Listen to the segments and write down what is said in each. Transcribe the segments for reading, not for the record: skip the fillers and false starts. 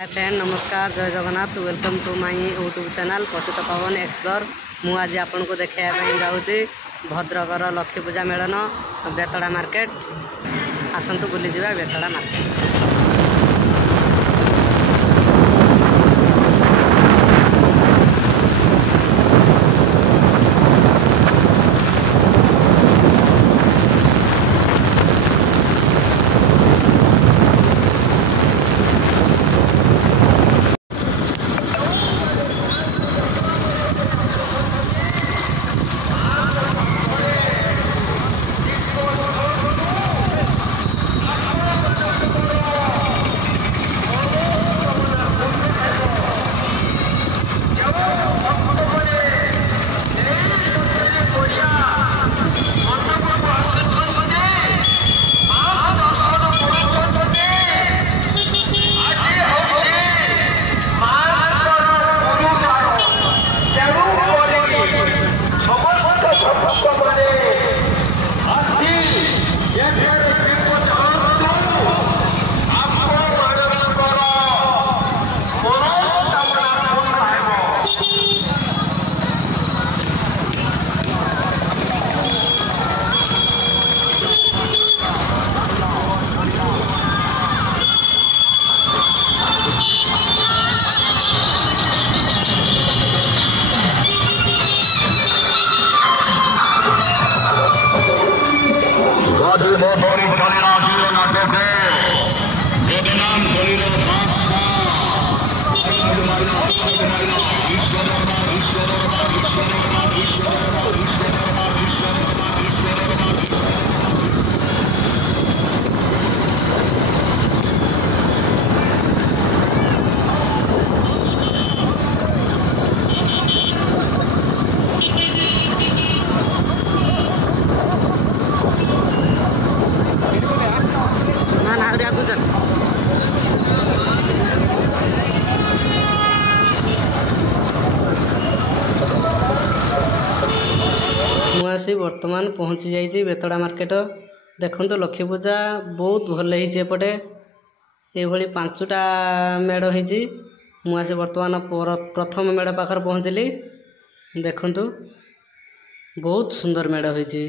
Hi friend नमस्कार जय Jagannath welcome to my YouTube channel पतित पवन एक्सप्लोर। मु आज आपन को देखाई जाऊँगी भद्रकर लक्ष्मी पूजा मेलन बेतड़ा मार्केट। आसतु बुली जावा बेतड़ा मार्केट। मुझे बर्तमान पहुँची जाइए बेतड़ा मार्केट। देखो लक्ष्मी पूजा बहुत भल होपटे ये 5टा मेढ़ होसी। बर्तमान प्रथम मेढ़ पाखर पहुँचली। देखु बहुत सुंदर मेढ़ होती।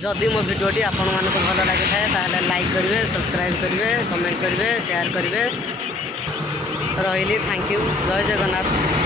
जदि मो भिडियोटी आपण मानक भल लगी थाए ताहले लाइक करेंगे, सब्सक्राइब करेंगे, कमेंट करेंगे, शेयर करेंगे। रही थैंक यू। जय जगन्नाथ।